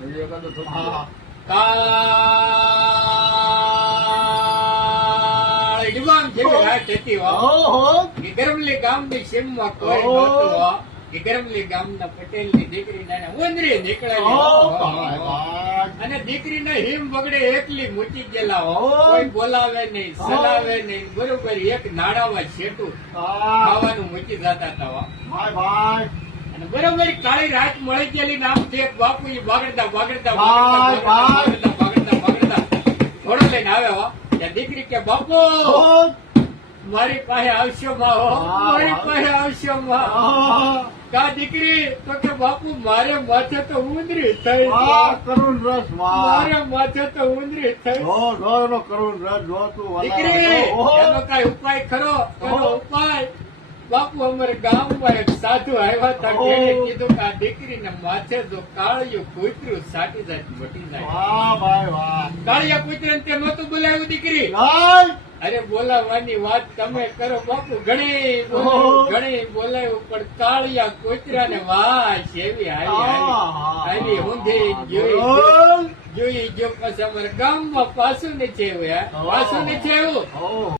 હજી એકાદો થોડું. હા. કાળી ડિબાંગ જેવી રાત હતી હો. ઓહો. એ ગરમલી ગામની સીમમાં કોઈ ઓહો. નહોતું હો. એ ગરમલી ગામના પટેલની દીકરી નાના ઉંદરી નીકળેલી હો. ઓહ, ભાઈ, ભાઈ. અને દીકરીને હિમ બગડે એકલી મૂકી ગયેલા હો. ઓહ. કોઈ બોલાવે નહીં, સલાવે નહીં, બરોબર એક નાડામાં છેટું હા. ખાવાનું મૂકી જતા હતા હો. ભાઈ, ભાઈ. અને બરોબર કાળી રાત મળી ગયેલી નામથી એક બાપુ ઈ બાગડતા બાગડતા ભાઈ, બાગડતા બાગડતા બાગડતા ઘોડો લઈને આવ્યા હો. ત્યાં દીકરી કે બાપુ ઓહ. મારી પાસે આવશો માં હો, મારી પાસે આવશો માં. આહ. કા દીકરી તો કે બાપુ મારે માથે તો ઉંદરી થઈ આ કરુણ રસ માં. મારે માથે તો ઉંદરી થઈ જો, જો એનો કરુણ રસ જો તું વાલા. દીકરી ઓહો. એનો કઈ ઉપાય ખરો? એનો ઉપાય બાપુ અમારે ગામમાં એક સાધુ આવ્યા હતા. તેને કીધું કે આ દીકરીને માથે જો કાળિયું કૂતરું સાટી જાય તો મટી જાય. વાહ ભાઈ વાહ. કાળિયા કૂતરાને તે નહોતું બોલાવ્યું દીકરી. ભાઈ. અરે બોલાવવાની વાત તમે કરો બાપુ, ઘણી ઓહો. બોલાવ્યું પણ કાળિયા કૂતરાને વાસ એવી આવી ઊંધી બોલ. જોઈ જો પછી અમારા ગામમાં પાછું નથી આવ્યું. પાછું નથી આવ્યું. ઓહ.